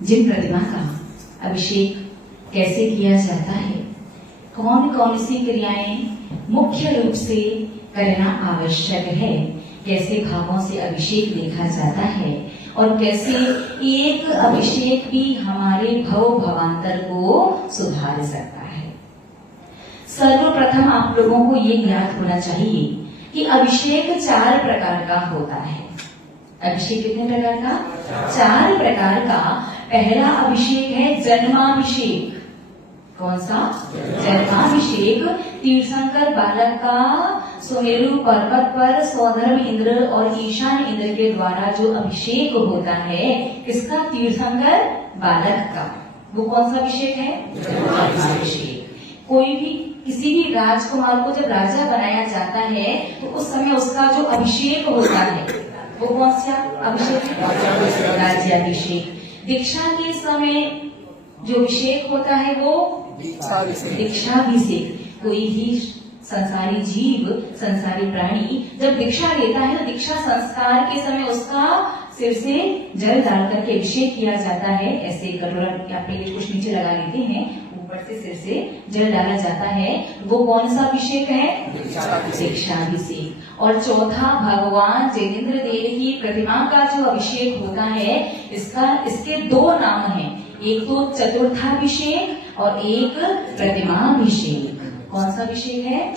जिन प्रतिमा का अभिषेक कैसे किया जाता है, कौन कौन सी क्रियाएं मुख्य रूप से करना आवश्यक है, कैसे भावों से अभिषेक देखा जाता है और कैसे एक अभिषेक भी हमारे भव भवांतर को सुधार सकता है। सर्वप्रथम आप लोगों को ये ज्ञात होना चाहिए कि अभिषेक 4 प्रकार का होता है। अभिषेक कितने प्रकार का? 4 प्रकार का। पहला अभिषेक है जन्माभिषेक। कौन सा? जन्माभिषेक। तीर्थंकर बालक का सुमेरु पर्वत पर सौधर्म इंद्र और ईशान इंद्र के द्वारा जो अभिषेक होता है, किसका? तीर्थंकर बालक का। वो कौन सा अभिषेक है? जन्माभिषेक। कोई भी किसी भी राजकुमार को जब राजा बनाया जाता है तो उस समय उसका जो अभिषेक होता है वो कौन सा अभिषेक है? राज्याभिषेक। दीक्षा के समय जो अभिषेक होता है वो दीक्षाभिषेक। कोई भी संसारी जीव, संसारी प्राणी जब दीक्षा लेता है तो दीक्षा संस्कार के समय उसका सिर से जल डाल करके अभिषेक किया जाता है। ऐसे कटोरा या प्लेट कुछ नीचे लगा लेते हैं, ऊपर से सिर से जल डाला जाता है। वो कौन सा अभिषेक है? दीक्षाभिषेक। और चौथा भगवान जितेंद्र देव की प्रतिमा का जो अभिषेक होता है, इसके 2 नाम हैं, एक तो चतुर्थाभिषेक और एक प्रतिमाभिषेक। कौन सा अभिषेक है?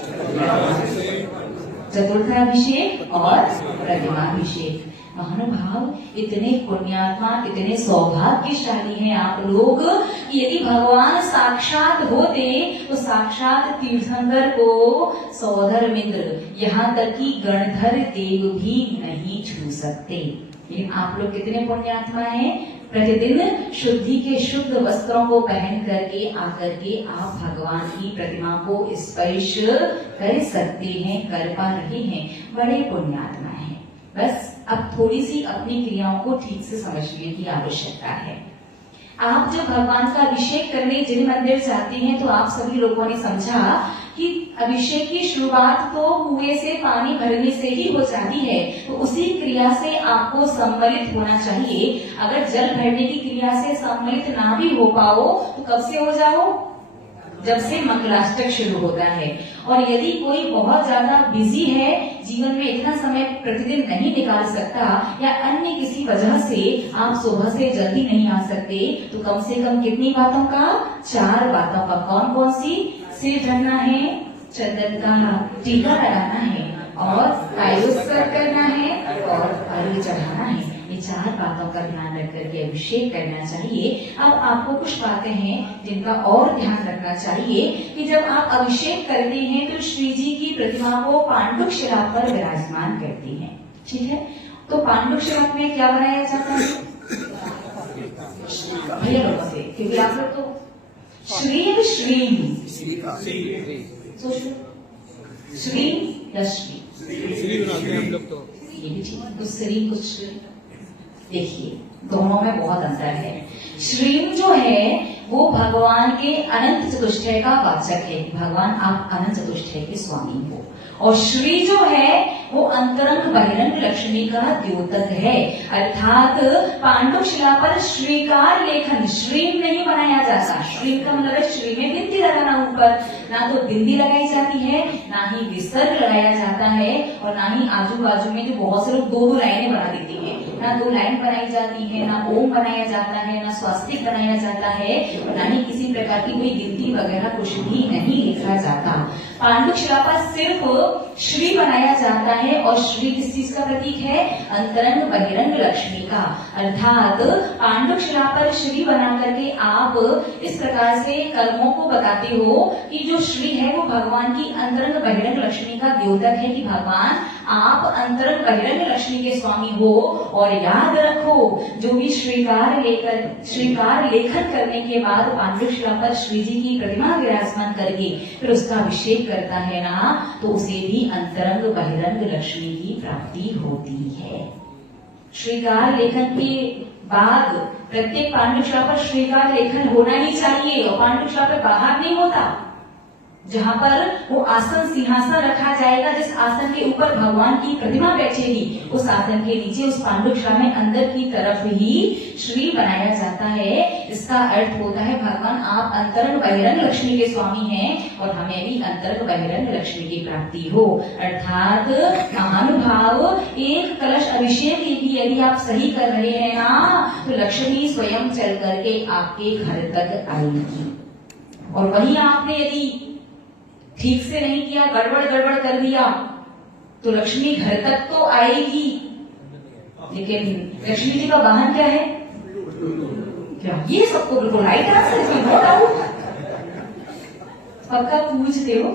चतुर्थाभिषेक और प्रतिमाभिषेक। महानुभाव, इतने पुण्यात्मा, इतने सौभाग्यशाली हैं आप लोग कि यदि भगवान साक्षात होते तो साक्षात तीर्थंकर को सौधर्मिंद्र, यहाँ तक कि गणधर देव भी नहीं छू सकते। लेकिन आप लोग कितने पुण्यात्मा हैं, प्रतिदिन शुद्धि के शुद्ध वस्त्रों को पहन करके आकर के आप भगवान की प्रतिमा को स्पर्श कर सकते हैं, कर पा रहे हैं। बड़े पुण्यात्मा हैं। बस अब थोड़ी सी अपनी क्रियाओं को ठीक से समझने की आवश्यकता है। आप जब भगवान का अभिषेक करने जिन मंदिर जाते हैं तो आप सभी लोगों ने समझा कि अभिषेक की शुरुआत तो कुएं से पानी भरने से ही हो जाती है, तो उसी क्रिया से आपको सम्मिलित होना चाहिए। अगर जल भरने की क्रिया से सम्मिलित ना भी हो पाओ तो कब से हो जाओ? जब से मंगलाष्टक शुरू होता है। और यदि कोई बहुत ज्यादा बिजी है, जीवन में इतना समय प्रतिदिन नहीं निकाल सकता या अन्य किसी वजह से आप सुबह से जल्दी नहीं आ सकते, तो कम से कम कितनी बातों का? 4 बातों का। कौन कौन सी? सिर ढकना है, चंदन का टीका लगाना है और आयुष्कर करना है और अर्घ्य चढ़ाना है। ये 4 बातों का ध्यान रख करके अभिषेक करना चाहिए। अब आपको कुछ बातें हैं जिनका और ध्यान रखना चाहिए कि जब आप अभिषेक करते हैं तो श्री जी की प्रतिमा को पांडुक शिला पर विराजमान करते हैं। ठीक है, तो पांडुक शिला में क्या बनाया जाता है? भैया लोगों से, क्योंकि आप लोग तो श्रीम श्रीम श्री या श्री हम लोग तो ये भी ठीक है। कुछ श्री कुछ श्री, देखिए दोनों में बहुत अंतर है। श्रीम जो है वो भगवान के अनंत चतुष्टय का वाचक है। भगवान आप अनंत चतुष्टय के स्वामी हो। और श्री जो है वो अंतरंग बहिरंग लक्ष्मी का द्योतक है। अर्थात पांडुक शिला पर श्रीकार लेखन, श्रीम नहीं बनाया जाता। श्रीम का मतलब है श्री में बिंदी लगाना ऊपर, ना तो बिंदी लगाई जाती है, ना ही विसर्ग लगाया जाता है, और ना ही आजू बाजू में जो बहुत से लोग 2 लाइनें बना देते हैं, ना 2 लाइन बनाई जाती है, ना ओम बनाया जाता है, ना स्वास्तिक बनाया जाता है, और ना ही किसी प्रकार की कोई गिनती वगैरह कुछ भी नहीं लिखा जाता। पांडुक शिला पर सिर्फ श्री बनाया जाता है। और श्री किस चीज का प्रतीक है? अंतरंग बहिरंग लक्ष्मी का। अर्थात पांडुक शिला पर श्री बना करके आप इस प्रकार से कर्मों को बताते हो कि जो श्री है वो भगवान की अंतरंग बहिरंग लक्ष्मी का द्योतक है, कि भगवान आप अंतरंग बहिरंग लक्ष्मी के स्वामी हो। और याद रखो, जो भी श्रीकार लेखन करने के बाद पांडुक शिला पर श्री जी की प्रतिमा विराजमान करके फिर उसका अभिषेक करता है ना, तो उसे भी अंतरंग बहिरंग लक्ष्मी की प्राप्ति होती है। श्रीकार लेखन के बाद प्रत्येक पांडुक शिला पर श्रीकार लेखन होना ही चाहिए, और पांडुक शिला पर बाहर नहीं होता। जहाँ पर वो आसन सिंहासन रखा जाएगा, जिस आसन के ऊपर भगवान की प्रतिमा बैठेगी, उस आसन के नीचे उस पांडुशाला में अंदर की तरफ ही श्री बनाया जाता है। इसका अर्थ होता है भगवान आप अंतरंग बहिरंग लक्ष्मी के स्वामी हैं और हमें भी अंतरंग बहिरंग लक्ष्मी की प्राप्ति हो। अर्थात महानुभाव, एक कलश अभिषेक भी यदि आप सही कर रहे हैं ना, तो लक्ष्मी स्वयं चल करके आपके घर तक आएगी। और वही आपने यदि ठीक से नहीं किया, गड़बड़ कर दिया, तो लक्ष्मी घर तक तो आएगी, लेकिन लक्ष्मी जी का वाहन क्या है? क्या ये सबको बिल्कुल राइट आंसर है, नो डाउट, पक्का पूछते हो।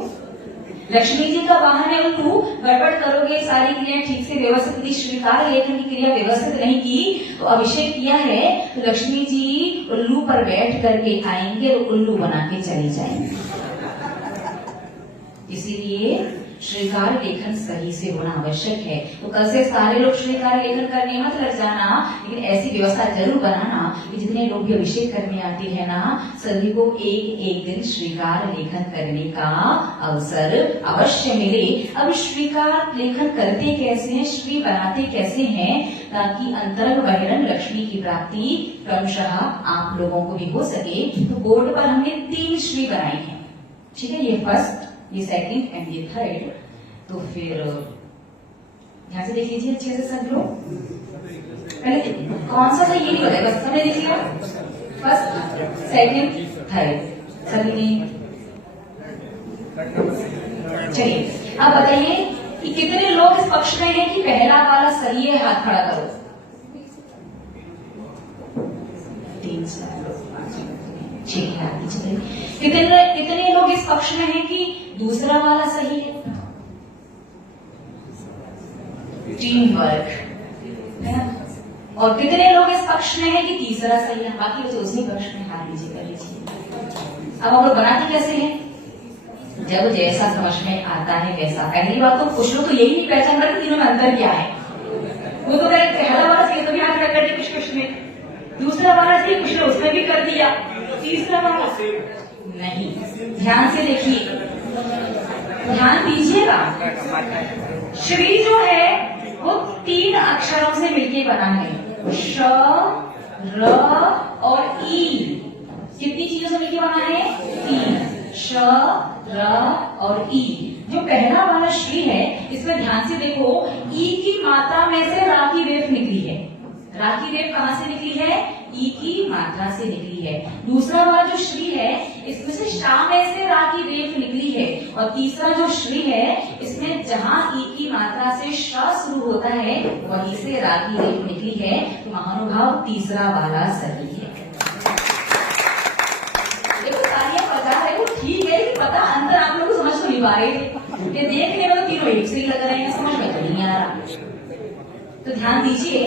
लक्ष्मी जी का वाहन है उल्लू। गड़बड़ करोगे, सारी क्रिया ठीक से व्यवस्थित, श्रीकार लेखन की क्रिया व्यवस्थित नहीं की, तो अभिषेक किया है तो लक्ष्मी जी उल्लू पर बैठ करके आएंगे और उल्लू बना के चले जाएंगे। इसीलिए श्रीकार लेखन सही से होना आवश्यक है। तो कल से सारे लोग श्रीकार लेखन करने मत लग जाना, लेकिन ऐसी व्यवस्था जरूर बनाना कि जितने लोग भी अभिषेक करने आते हैं ना, सभी को एक दिन श्रीकार लेखन करने का अवसर अवश्य मिले। अब श्रीकार लेखन करते कैसे हैं, श्री बनाते कैसे हैं, ताकि अंतरंग बहिरंग लक्ष्मी की प्राप्ति क्रमशः आप लोगों को भी हो सके। तो बोर्ड पर हमने 3 श्री बनाई है, ठीक है, ये फर्स्ट, ये सेकंड एंड ये थर्ड। तो फिर यहाँ से देख लीजिए अच्छे से सब लोग। पहले कौन सा था ये नहीं बताया, बस सबने देख लिया, फर्स्ट सेकंड थर्ड सभी ने। चलिए अब बताइए कि कितने लोग इस पक्ष में हैं कि पहला वाला सही है, हाथ खड़ा करो। 3 4 5 6 हाथ नीचे। कितने लोग इस पक्ष में हैं कि दूसरा वाला सही है? टीम वर्क है ना। और कितने लोग इस पक्ष में हैं कि तीसरा सही है? बाकी बच्चे उसी पक्ष में हाथ नीचे कर लीजिए। अब हम लोग बनाते कैसे हैं? जब जैसा समझ में आता है वैसा। पहली बात तो कुछ लोग तो यही नहीं पहचान रहे तीनों में अंतर क्या है। वो तो कहे पहला वाला सही तो भी हाथ खड़ा कर दिया कुछ में, दूसरा वाला सही कुछ ने उसमें भी कर दिया, तीसरा वाला नहीं। ध्यान से देखिए, ध्यान दीजिएगा। श्री जो है वो 3 अक्षरों से मिलके बना है, श, र और ई। कितनी चीजों से मिलके बना है? 3, श, र और ई। जो पहला वाला श्री है, इसमें ध्यान से देखो, ई की मात्रा में से रा की रेफ निकली है। रा की रेफ कहां से निकली है? ई की मात्रा से निकली है। दूसरा वाला जो श्री है, इसमें से शा में से रा की रेफ निकली है। और तीसरा जो श्री है, इसमें जहां ई की मात्रा से श शुरू होता है, वहीं से रा की रेफ निकली है। तो महानुभाव तीसरा वाला सही है। देखो तालियां बजा रहे हो, ठीक है, लेकिन पता अंदर आप लोग समझ तो नहीं पा रहे थे। ये देखने में तो तीनों एक से ही लग रहे हैं, समझ में तो नहीं आ रहा। तो ध्यान दीजिए,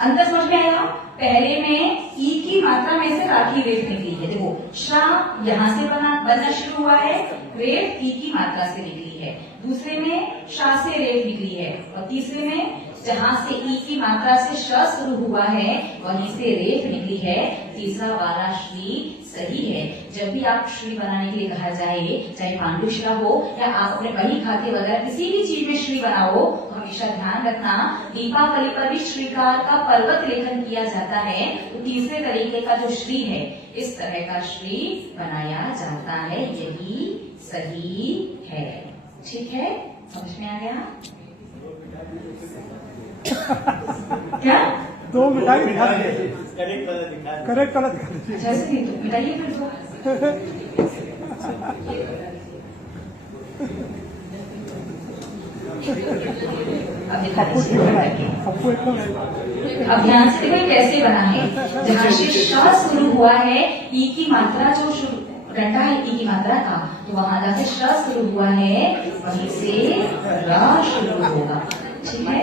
अंदर समझ में आया। पहले में ई की मात्रा में से रा की रेफ निकली है। देखो शा यहाँ से बनना शुरू हुआ है, रेफ ई की मात्रा से निकली है। दूसरे में शा से रेफ निकली है और तीसरे में जहां से ई की मात्रा से श शुरू हुआ है, वहीं से रेफ निकली है। तीसरा वाला श्री सही है। जब भी आप श्री बनाने के लिए कहा जाए, चाहे पांडुश्रा हो या आप अपने बही खाते वगैरह किसी भी चीज में श्री बनाओ, हमेशा ध्यान रखना दीपावली पर भी श्रीकार का पर्वत लेखन किया जाता है। तो तीसरे तरीके का जो श्री है, इस तरह का श्री बनाया जाता है, यही सही है। ठीक है, समझ में आ गया? क्या 2 मिठाई दिखा दीजिए, करेक्ट कलर दिखा दीजिए। जैसे नहीं तो मिटाइए फिर तो। अब दिखा दीजिए। अब ध्यान से देखो कैसे बना है। जहाँ से श शुरू हुआ है, ई की मात्रा जो डंडा है ई की मात्रा का, तो वहां जहाँ से श शुरू हुआ है, वहीं से र शुरू होगा। ठीक है,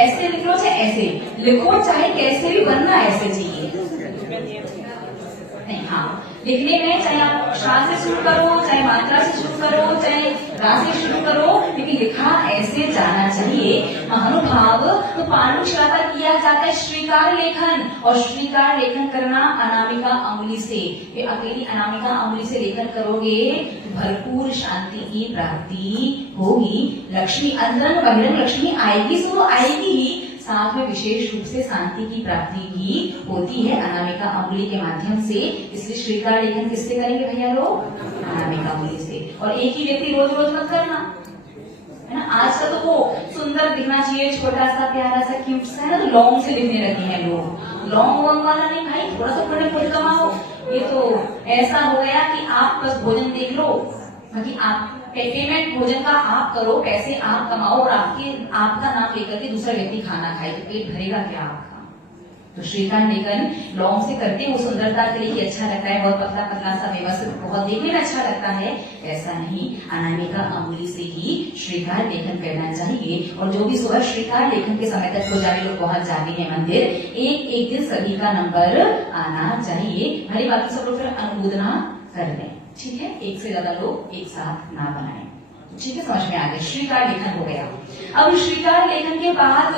ऐसे लिख लो चाहे ऐसे लिखो, चाहे कैसे भी बनना ऐसे चाहिए। नहीं, हाँ, लिखने में चाहे आप शा से शुरू करो, चाहे मात्रा से शुरू करो, चाहे रा से शुरू करो, लेकिन लिखा ऐसे जाना चाहिए। महानुभाव, तो पांडु शिला पर किया जाता है श्रीकार लेखन, और श्रीकार लेखन करना अनामिका अंगुली से। ये अकेली अनामिका अंगुली से लेखन करोगे तो भरपूर शांति की प्राप्ति होगी। लक्ष्मी अंदर बहिरंग लक्ष्मी आएगी सो आएगी ही, साथ में विशेष रूप से शांति की प्राप्ति भी होती है अनामिका अंगुली के माध्यम से। इसलिए श्रीकार लेखन किससे करेंगे भैया लोग? अनामिका अंगुली से। और एक ही व्यक्ति रोज रोज मत करना, है ना। आज का तो वो सुंदर दिखना चाहिए, छोटा सा प्यारा सा क्यूट सा है, लॉन्ग से लिखने लगे हैं लोग। लॉन्ग वॉन्ग वाला नहीं भाई, थोड़ा सा पुण्य कमाओ। ये तो ऐसा हो गया कि आप बस भोजन देख लो, बाकी आप पेमेंट भोजन का आप करो, पैसे आप कमाओ, और आपका नाम लेकर के दूसरा व्यक्ति खाना खाए, तो पेट भरेगा क्या आपका? तो श्रीकार लेखन लॉन्ग से करते हो सुंदरता के लिए अच्छा लगता है, बहुत पतला पतला सा व्यवस्थित, बहुत देखने में अच्छा लगता है, ऐसा नहीं। अनामिका अंगुली से ही श्रीकार लेखन करना चाहिए। और जो भी सुबह श्रीकार लेखन के समय तक पुजारी लोग पहुंच जाते हैं मंदिर, एक दिन सभी का नंबर आना चाहिए। भले बाकी सब लोग फिर अनुमोदना कर लें, ठीक है। एक से ज्यादा लोग एक साथ ना बनाएं, ठीक है। समझ में आ गया, श्रीकार लेखन हो गया। अब श्रीकार लेखन के बाद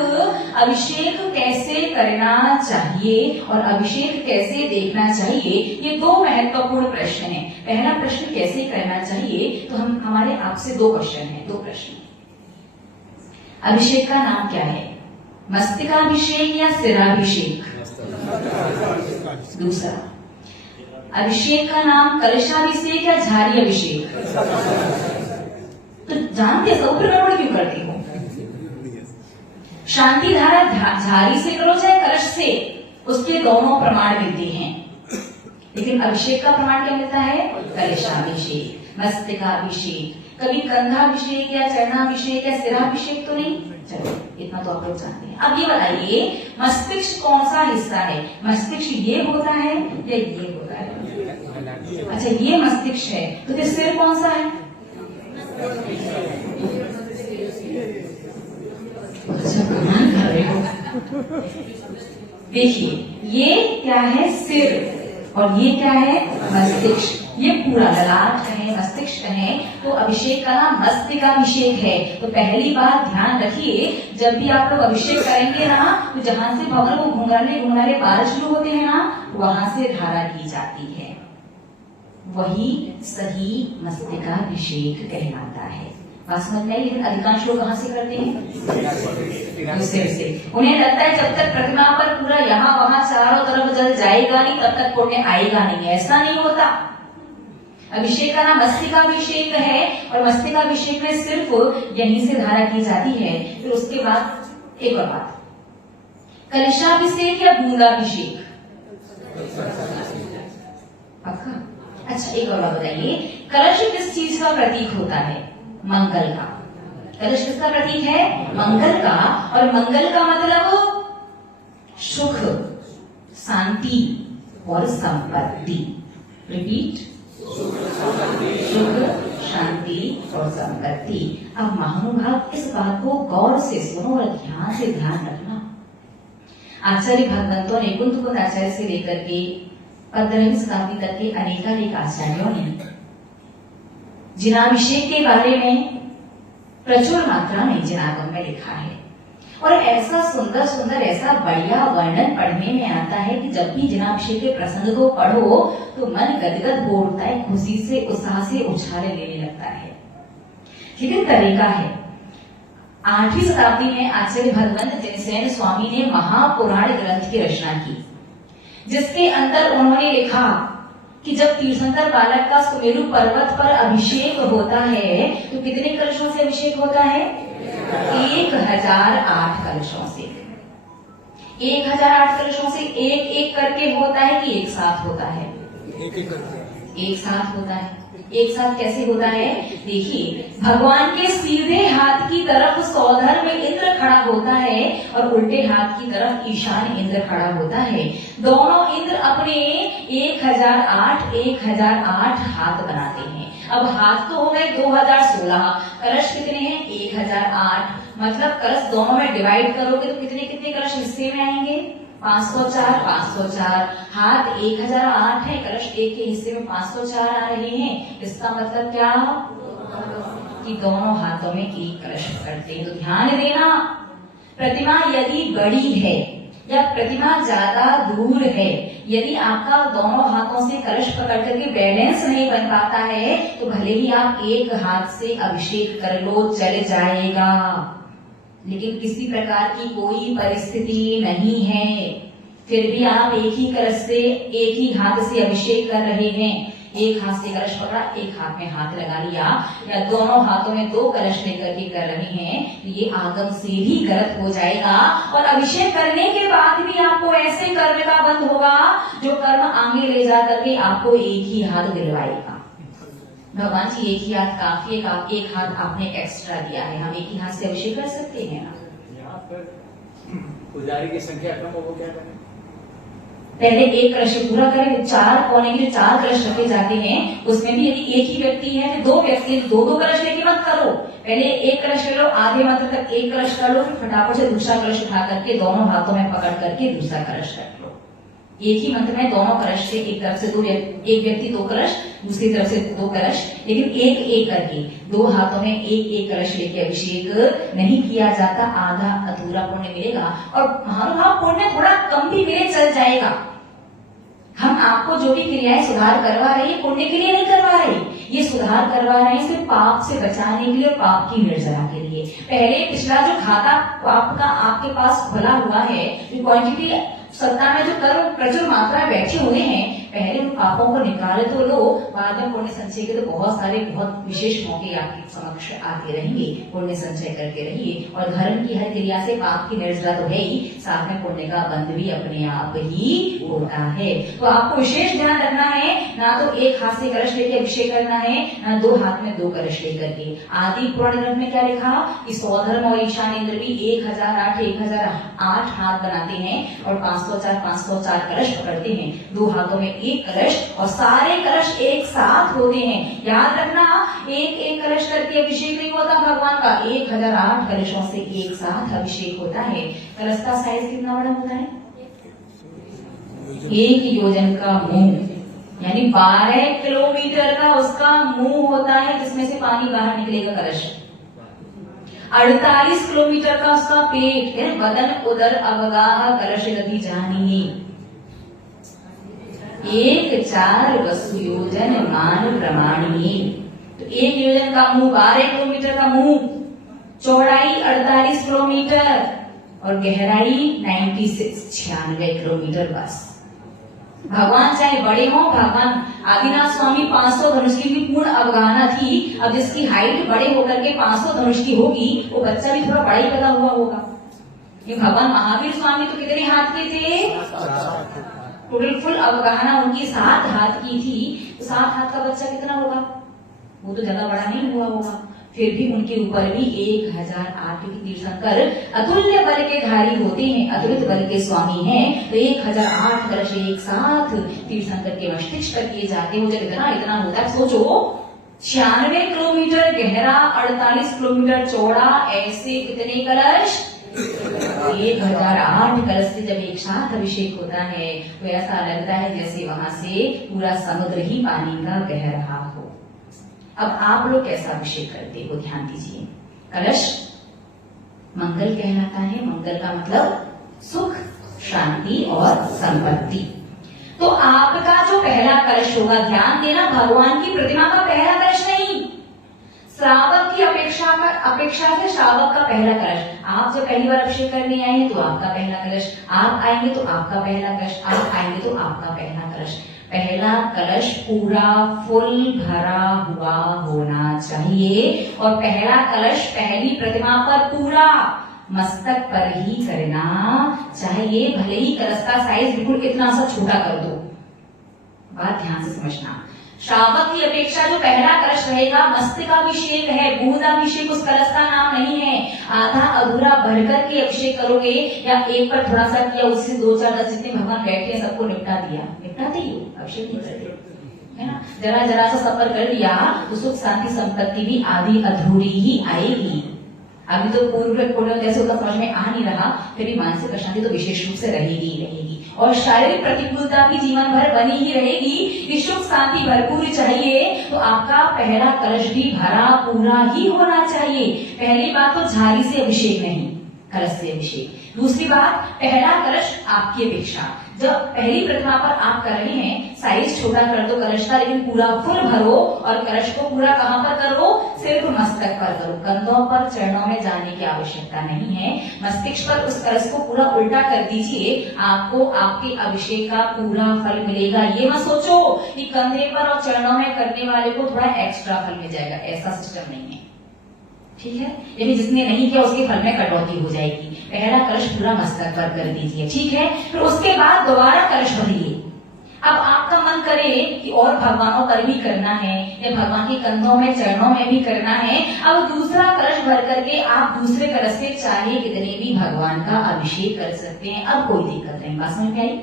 अभिषेक कैसे करना चाहिए और अभिषेक कैसे देखना चाहिए, ये दो महत्वपूर्ण प्रश्न हैं। पहला प्रश्न कैसे करना चाहिए, तो हमारे आपसे दो क्वेश्चन हैं, दो प्रश्न। अभिषेक का नाम क्या है? मस्तकाभिषेक या सिराभिषेक? दूसरा, अभिषेक का नाम कलशाभिषेक या झारी अभिषेक? तो जानते सब फिर गड़बड़ क्यों करती हो? शांति धारा झारी से करो चाहे कलश से, उसके दोनों प्रमाण मिलते हैं, लेकिन अभिषेक का प्रमाण क्या मिलता है? कलशाभिषेक, मस्तकाभिषेक। कभी कंधाभिषेक या चरणाभिषेक या सिराभिषेक तो नहीं। चलो इतना तो आप लोग जानते हैं। अब ये बताइए, मस्तिष्क कौन सा हिस्सा है? मस्तिष्क ये होता है या ये होता है? अच्छा, ये मस्तिष्क है, तो फिर सिर कौन सा है? अच्छा, कमाल कर रहे हो। देखिए, ये क्या है? सिर, और ये क्या है? मस्तिष्क। ये पूरा ललाट कहें, मस्तिष्क कहें, तो अभिषेक का नाम मस्तकाभिषेक है। तो पहली बात ध्यान रखिए, जब भी आप लोग अभिषेक करेंगे ना, तो जहां से भगवान को घुंघराले बाल शुरू होते हैं ना, वहां से धारा की जाती है, वही सही मस्तकाभिषेक कहलाता है। बात समझ में आई? लेकिन अधिकांश लोग कहां से करते हैं? सिर से। उन्हें लगता है जब तक प्रतिमा पर पूरा यहाँ वहां चारों तरफ जल जाएगा नहीं, तब तक पुण्य आएगा नहीं। ऐसा नहीं होता। अभिषेक का नाम मस्तकाभिषेक है, और मस्तकाभिषेक में सिर्फ यहीं से धारा की जाती है। फिर उसके बाद एक और बात, कलशाभिषेक या बूंदाभिषेक? पक्का? अच्छा, एक और बात बताइए, कलश किस चीज का प्रतीक होता है? मंगल का। कलश किसका प्रतीक है? मंगल का। और मंगल का मतलब सुख, शांति और संपत्ति। रिपीट, सुख, शांति और संपत्ति। अब महानुभाव इस बात को गौर से सुनो और ध्यान से ध्यान रखना। आचार्य भगवंतों ने कुंद आचार्य से लेकर के 15वीं शताब्दी तक के अनेकानेक आचार्यों ने जिनाभिषेक के बारे में प्रचुर मात्रा में जिनागम में लिखा है। और ऐसा सुंदर सुंदर, ऐसा बढ़िया वर्णन पढ़ने में आता है कि जब भी जिनाभिषेक के प्रसंग को पढ़ो तो मन गदगद हो उठता है, खुशी से, उत्साह से उछाले लेने लगता है। लेकिन तरीका है, 8वीं शताब्दी में आचार्य भगवंत जिनसेन स्वामी ने महापुराण ग्रंथ की रचना की, जिसके अंदर उन्होंने लिखा कि जब तीर्थंकर बालक का सुमेरु पर्वत पर अभिषेक होता है तो कितने कलशों से अभिषेक होता है? 1008 कलशों से। 1008 कलशों से एक एक करके होता है कि एक साथ होता है? एक साथ होता है। एक साथ कैसे होता है? देखिए, भगवान के सीधे हाथ की तरफ सौधर में इंद्र खड़ा होता है और उल्टे हाथ की तरफ ईशान इंद्र खड़ा होता है। दोनों इंद्र अपने 1008 हाथ बनाते हैं। अब हाथ तो हो गए 2016, कलश कितने हैं? 1008। मतलब कलश दोनों में डिवाइड करोगे तो कितने कितने कलश हिस्से में आएंगे? 504। हाथ 1008 है, कलश एक के हिस्से में 504 आ रहे हैं। इसका मतलब क्या? कि दोनों हाथों में एक कलश पकड़ते हैं। तो ध्यान देना, प्रतिमा यदि बड़ी है या प्रतिमा ज्यादा दूर है, यदि आपका दोनों हाथों से कलश पकड़ करके बैलेंस नहीं बन पाता है तो भले ही आप एक हाथ से अभिषेक कर लो, चल जाएगा। लेकिन किसी प्रकार की कोई परिस्थिति नहीं है, फिर भी आप एक ही कलश से एक ही हाथ से अभिषेक कर रहे हैं। एक हाथ से कलश पकड़ा, एक हाथ में हाथ लगा लिया, या दोनों हाथों में दो कलश लेकर के कर रहे हैं, तो ये आगम से भी गलत हो जाएगा। और अभिषेक करने के बाद भी आपको ऐसे कर्म का बंध होगा जो कर्म आगे ले जाकर के आपको एक ही हाथ दिलवाएगा। भगवान जी एक ही हाथ काफी है, एक हाथ आपने एक्स्ट्रा दिया है, हम एक ही हाथ से अभिषेक कर सकते हैं ना। यहाँ पर पुजारी की संख्या कम हो, वो क्या करें? पहले एक कलश पूरा करें। 4 कोने के जो 4 कलश रखे जाते हैं उसमें भी यदि एक ही व्यक्ति है, दो व्यक्ति, दो कलश लेके मत करो। पहले एक कलश ले लो, आधे मंत्र तक एक कलश कर लो, फिर फटाफट से दूसरा कलश उठा करके दोनों हाथों में पकड़ करके दूसरा कलश रख लो। एक ही मंत्र में दोनों कलश से एक तरफ से एक व्यक्ति 2 कलश, दूसरी तरफ से 2 कलश, लेकिन एक एक करके 2 हाथों में एक एक कलश लेके अभिषेक नहीं किया जाता। आधा अधूरा पुण्य मिलेगा, और महानुभाव पुण्य थोड़ा कम भी मिले चल जाएगा। हम आपको जो भी क्रियाएं सुधार करवा रहे हैं पुण्य के लिए नहीं करवा रहे, ये सुधार करवा रहे हैं सिर्फ पाप से बचाने के लिए और पाप की निर्जरा के लिए। पहले पिछला जो खाता पाप का आपके पास खुला हुआ है, जो क्वांटिटी सत्ता में जो कर्म प्रचुर मात्रा में बैठे हुए हैं, पहले उन पापों को निकाले तो लो, बाद में पुण्य संचय के तो बहुत सारे बहुत विशेष मौके आपके समक्ष आते रहेंगे। पुण्य संचय करके रहिए, और धर्म की हर क्रिया से पाप की निर्जरा तो है ही, साथ में पुण्य का बंध भी अपने आप ही होता है। तो आपको विशेष ध्यान रखना है, ना तो एक हाथ से कलश लेके अभिषेक करना है, ना 2 हाथ में 2 कलश लेकर के। आदि पुराण ग्रंथ में क्या लिखा कि सौधर्म और ईशान इंद्र भी 1008 हाथ बनाते हैं और 504 कलश पकड़ते हैं। 2 हाथों में एक कलश, और सारे कलश एक साथ होते हैं। याद रखना, एक एक कलश करके अभिषेक नहीं होता भगवान का, 1008 कलशों से एक साथ अभिषेक होता है। कलश का साइज कितना बड़ा होता है? 1 योजन का मुंह, यानी 12 किलोमीटर का उसका मुंह होता है, जिसमें से पानी बाहर निकलेगा कलश। 48 किलोमीटर का उसका पेट है। बदन उदर अवगाह कलश गति जानिए। 1 वसु योजन मान प्रमाणिए। तो 1 योजन का मुंह, 12 किलोमीटर का मुंह, चौड़ाई 48 किलोमीटर और गहराई 96 किलोमीटर। बस भगवान चाहे बड़े हो, भगवान आदिनाथ स्वामी 500 धनुष की भी पूर्ण अवगाहना थी। अब जिसकी हाइट बड़े होकर के 500 धनुष की होगी, वो बच्चा भी थोड़ा बड़ा ही पैदा हुआ होगा। ये भगवान महावीर स्वामी तो कितने हाथ के थे? टोटल फुल अवगाहना उनकी 7 हाथ की थी, तो 7 हाथ का बच्चा कितना होगा? वो तो ज्यादा बड़ा नहीं हुआ होगा। फिर भी उनके ऊपर भी 1008 के तीर्थंकर अतुल्य बल के धारी होते हैं, अतुलित बल के स्वामी हैं। तो 1008 कलश एक साथ तीर्थंकर के मस्तिष्क पर किए जाते हैं। जब इतना होता है, सोचो 96 किलोमीटर गहरा, 48 किलोमीटर चौड़ा, ऐसे कितने कलश? 1008 कलश से जब एक साथ अभिषेक होता है तो ऐसा लगता है जैसे वहां से पूरा समुद्र ही पानी का बह रहा हो। अब आप लोग कैसा अभिषेक करते हो, ध्यान दीजिए। कलश मंगल कहलाता है। मंगल का मतलब सुख, शांति और संपत्ति। तो आपका जो पहला कलश होगा, ध्यान देना, भगवान की प्रतिमा का पहला कलश नहीं, श्रावक की अपेक्षा से श्रावक का पहला कलश। आप जब पहली बार अभिषेक करने आएंगे तो आपका पहला कलश, आप आएंगे तो आपका पहला कलश, आप आएंगे तो आपका पहला कलश। पहला कलश पूरा फुल भरा हुआ होना चाहिए, और पहला कलश पहली प्रतिमा पर पूरा मस्तक पर ही करना चाहिए। भले ही कलश का साइज बिल्कुल इतना सा छोटा कर दो, बात ध्यान से समझना। श्रावक की अपेक्षा जो पहला कलश रहेगा, मस्तकाभिषेक है, बूंदाभिषेक उस कलश का नाम नहीं है। आधा अधूरा भरकर के अभिषेक करोगे, या एक पर थोड़ा सा किया, उससे 2 4 10 जितने भगवान बैठे हैं सबको निपटा दिया, निपटाते ही हो, अभिषेक नहीं करते, है ना। जरा सा सफर कर लिया तो सुख शांति संपत्ति भी आधी अधूरी ही आएगी। अभी तो पूर्व जैसे उतना समझ में आ नहीं रहा, फिर भी मानसिक अशांति तो विशेष रूप से रहेगी ही रहेगी। और शारीरिक प्रतिकूलता भी जीवन भर बनी ही रहेगी, कि सुख शांति भरपूर चाहिए, तो आपका पहला कलश भी भरा पूरा ही होना चाहिए। पहली बात तो झाड़ी से अभिषेक नहीं, कलश से अभिषेक। दूसरी बात, पहला कलश आपकी अपेक्षा, जब पहली प्रतिमा पर आप कर रहे हैं, साइज छोटा कर दो कलश का, लेकिन पूरा फुल भरो और कलश को पूरा कहां पर करो, सिर्फ मस्तक पर करो, कंधों पर चरणों में जाने की आवश्यकता नहीं है। मस्तिष्क पर उस कलश को पूरा उल्टा कर दीजिए, आपको आपके अभिषेक का पूरा फल मिलेगा। ये मत सोचो कि कंधे पर और चरणों में करने वाले को थोड़ा एक्स्ट्रा फल मिल जाएगा, ऐसा सिस्टम नहीं है, ठीक है। यदि जिसने नहीं किया उसके फल में कटौती हो जाएगी। पहला कलश पूरा मस्तक पर कर दीजिए, ठीक है। फिर उसके बाद दोबारा कलश भरिए। अब आपका मन करे कि और भगवानों पर भी करना है या भगवान के कंधों में चरणों में भी करना है, अब दूसरा कलश भर करके आप दूसरे कलश से चाहे कितने भी भगवान का अभिषेक कर सकते हैं, अब कोई दिक्कत नहीं। बात समझ में आई?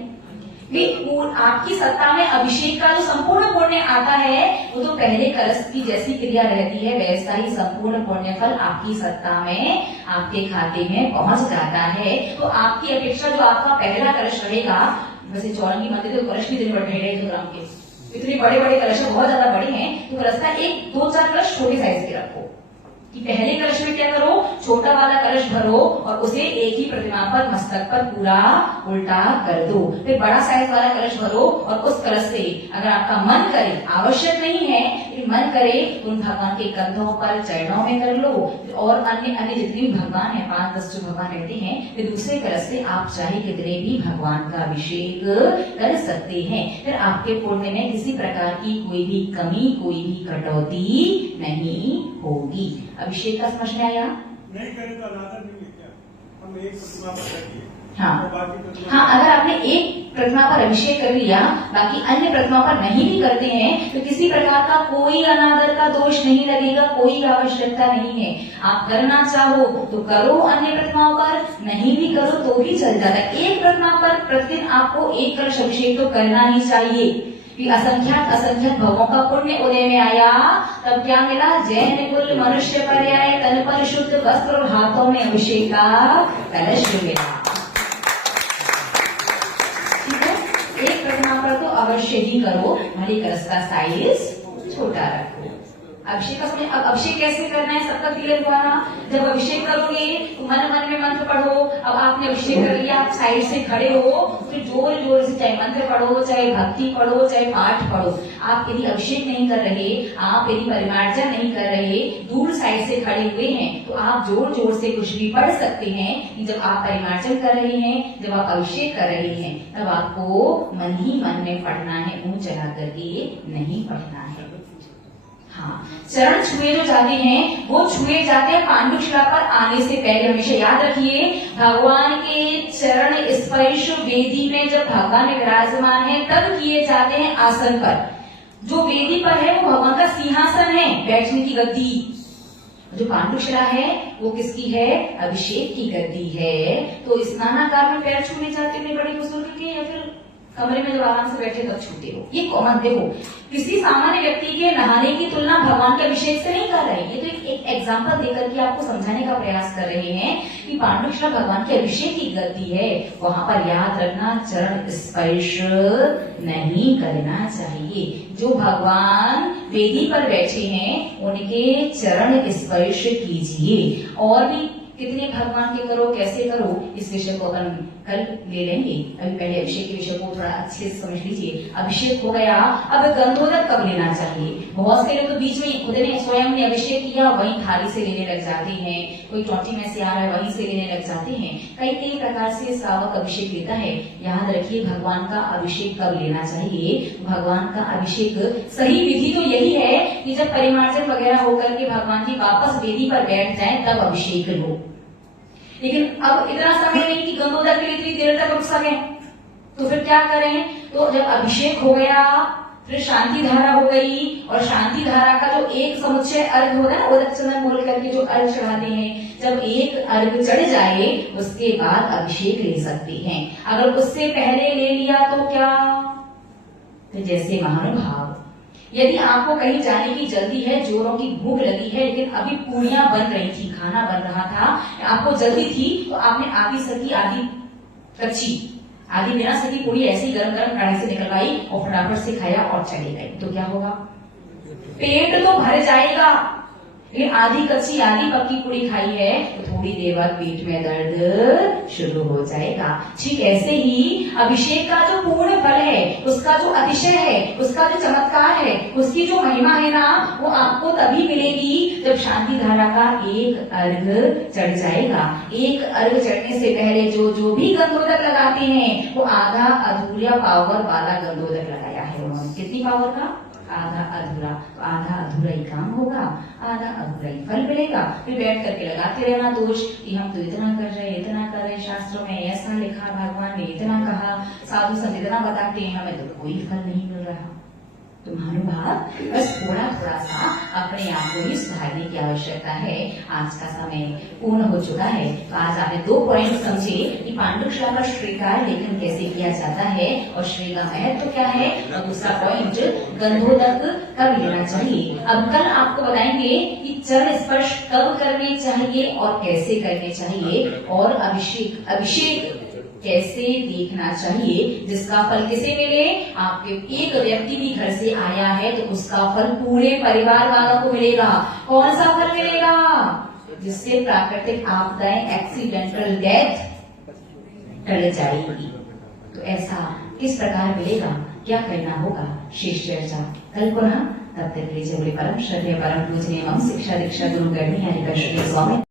आपकी सत्ता में अभिषेक का जो संपूर्ण पुण्य आता है, वो तो पहले कलश की जैसी क्रिया रहती है वैसा ही संपूर्ण पुण्य फल आपकी सत्ता में, आपके खाते में पहुंच जाता है। तो आपकी अपेक्षा जो आपका पहला कलश रहेगा, वैसे चौरंगी मंदिर तो कलश भी दिन बड़े 1.5 ग्राम के, इतने बड़े बड़े कलश बहुत ज्यादा बड़े हैं, तो कलश का 1-2-4 कलश छोटे साइज के रखो। कि पहले कलश में क्या करो, छोटा वाला कलश भरो और उसे एक ही प्रतिमा पर मस्तक पर पूरा उल्टा कर दो। फिर बड़ा साइज वाला कलश भरो और उस कलश से अगर आपका मन करे, आवश्यक नहीं है, लेकिन मन करे उन भगवान के कंधों पर चरणों में कर लो। और अन्य अन्य जितने भी भगवान है, 5-10 जो भगवान रहते हैं, फिर दूसरे कलश से आप चाहे कितने भी भगवान का अभिषेक कर सकते हैं। फिर आपके पुण्य में किसी प्रकार की कोई भी कमी, कोई भी कटौती नहीं होगी। अभिषेक का समझ में आया? नहीं करे तो अनादर नहीं है क्या? हम एक प्रतिमा पर रखिए। हाँ, अगर आपने एक प्रतिमा पर अभिषेक कर लिया, बाकी अन्य प्रतिमा पर नहीं भी करते हैं, तो किसी प्रकार का कोई अनादर का दोष नहीं लगेगा, कोई आवश्यकता नहीं है। आप करना चाहो तो करो अन्य प्रतिमाओं पर, नहीं भी करो तो भी चल जाता है। एक प्रतिमा पर प्रतिदिन आपको एक कलश अभिषेक तो करना ही चाहिए। कि असंख्यात भवों का पुण्य उदय में आया, तब क्या मिला, जैन कुल मनुष्य पर्याय, तन पर शुद्ध वस्त्र और हाथों में अभिषेक का कलश मिला। ठीक है, एक प्रतिमा पर तो अवश्य ही करो, भले कलश का साइज छोटा रखो। अभिषेक का समय, अब अभिषेक कैसे करना है सबका क्लियर हुआ ना? जब अभिषेक करोगे तो मन मन में मंत्र पढ़ो। अब आपने अभिषेक कर लिया, आप साइड से खड़े हो, फिर जोर जोर से चाहे मंत्र पढ़ो, चाहे भक्ति पढ़ो, चाहे पाठ पढ़ो। आप यदि अभिषेक नहीं कर रहे, आप यदि परिमार्जन नहीं कर रहे, दूर साइड से खड़े हुए हैं, तो आप जोर जोर से कुछ भी पढ़ सकते हैं। जब आप परिमार्जन कर रहे हैं, जब आप अभिषेक कर रहे हैं, तब आपको मन ही मन में पढ़ना है, मुंह चला करके नहीं पढ़ना है। हाँ, चरण छुए जो जाते हैं वो छुए जाते हैं पांडुशिला पर आने से पहले। हमेशा याद रखिए, भगवान के चरण स्पर्श वेदी में जब भगवान विराजमान है तब किए जाते हैं आसन पर। जो वेदी पर है वो भगवान का सिंहासन है, बैठने की गद्दी। जो पांडुशिला है वो किसकी है, अभिषेक की गद्दी है। तो स्नानागार में पैर छूने जाते हैं बड़े बुजुर्ग के, या फिर कमरे में जब आराम से बैठे तब छूते हो, ये कॉमन। देखो, किसी सामान्य व्यक्ति के नहाने की तुलना भगवान के अभिषेक से नहीं कर रहे। ये तो एक एग्जांपल देकर के आपको समझाने का प्रयास कर रहे हैं कि पांडुशिला भगवान के अभिषेक की गद्दी है। वहां पर याद रखना, चरण स्पर्श नहीं करना चाहिए। जो भगवान वेदी पर बैठे हैं उनके चरण स्पर्श कीजिए। और भी कितने भगवान के करो, कैसे करो, इस विषय को अपन कल ले लेंगे। अभी पहले अभिषेक के विषय को थोड़ा अच्छे से समझ लीजिए। अभिषेक हो गया, अब गंधोदक कब लेना चाहिए? बहुत से लोग तो बीच में खुद ने स्वयं ने अभिषेक किया, वहीं थाली से लेने लग जाते हैं। कोई टोटी में से आ रहा है वहीं से लेने लग जाते हैं। कई प्रकार से श्रावक अभिषेक लेता है। याद रखिए, भगवान का अभिषेक कब लेना चाहिए? भगवान का अभिषेक सही विधि तो यही है कि जब परिमार्जन वगैरह होकर के भगवान जी वापस वेदी पर बैठ जाए तब अभिषेक लो। लेकिन अब इतना समय नहीं कि गंधोदक के लिए इतनी देर तक रुक सके, तो फिर क्या करें? तो जब अभिषेक हो गया, फिर शांति धारा हो गई, और शांति धारा का जो एक समुच्चय अर्घ होता है ना, उदक चंदन बोल करके जो अर्घ चढ़ाते हैं, जब एक अर्घ चढ़ जाए उसके बाद अभिषेक ले सकते हैं। अगर उससे पहले ले लिया तो क्या? तो जैसे महानुभाव, यदि आपको कहीं जाने की जल्दी है, जोरों की भूख लगी है, लेकिन अभी पूरियां बन रही थी, खाना बन रहा था, आपको जल्दी थी, तो आपने आधी सब्जी आधी कच्ची आधी बिना सकी पूरी ऐसी गरम गरम कढ़ाई से निकलवाई और फटाफट से खाया और चली गई, तो क्या होगा? पेट तो भर जाएगा, लेकिन आधी कच्ची आधी पक्की पूरी खाई है तो थोड़ी देर बाद पेट में दर्द शुरू हो जाएगा। ठीक ऐसे ही अभिषेक का जो पूर्ण फल है, उसका जो अतिशय है, उसका जो चमत्कार है, उसकी जो महिमा है ना, वो आपको तभी मिलेगी जब शांति धारा का एक अर्घ चढ़ जाएगा। एक अर्घ चढ़ने से पहले जो भी गंधोदक लगाते हैं वो आधा अधूरा पावर वाला गंधोदक लगाया है उन्होंने। कितनी पावर का? आधा अधूरा। तो आधा अधूरा ही काम होगा, आधा अधूरा ही फल मिलेगा। फिर बैठ करके लगाते रहना दोष कि हम तो इतना कर रहे, इतना कर रहे, शास्त्रों में ऐसा लिखा, भगवान ने इतना कहा, साधु संत इतना बताते हैं, हमें तो कोई फल नहीं मिल रहा। तो महानुभाव बस थोड़ा थोड़ा सा अपने आप को ही सुधारने की आवश्यकता है। आज का समय पूर्ण हो चुका है, तो आज आपने 2 पॉइंट समझे कि पांडुकशला का श्रीकार लेखन कैसे किया जाता है और श्री का महत्व क्या है, और दूसरा पॉइंट गंधोदक कब लेना चाहिए। अब कल आपको बताएंगे कि चरण स्पर्श कब करने चाहिए और कैसे करने चाहिए, और अभिषेक कैसे देखना चाहिए, जिसका फल किसे मिले। आपके एक व्यक्ति भी घर से आया है तो उसका फल पूरे परिवार वालों को मिलेगा। कौन सा फल मिलेगा? जिससे प्राकृतिक आपदाएं, एक्सीडेंटल डेथ टल जाएगी। तो ऐसा किस प्रकार मिलेगा, क्या करना होगा, शेष चर्चा कल पुनः। तब तक के लिए जय बोले परम श्रद्धेय परम पूजनीय एवं शिक्षा दीक्षा गुरु गर्णी हरिका श्री स्वामी।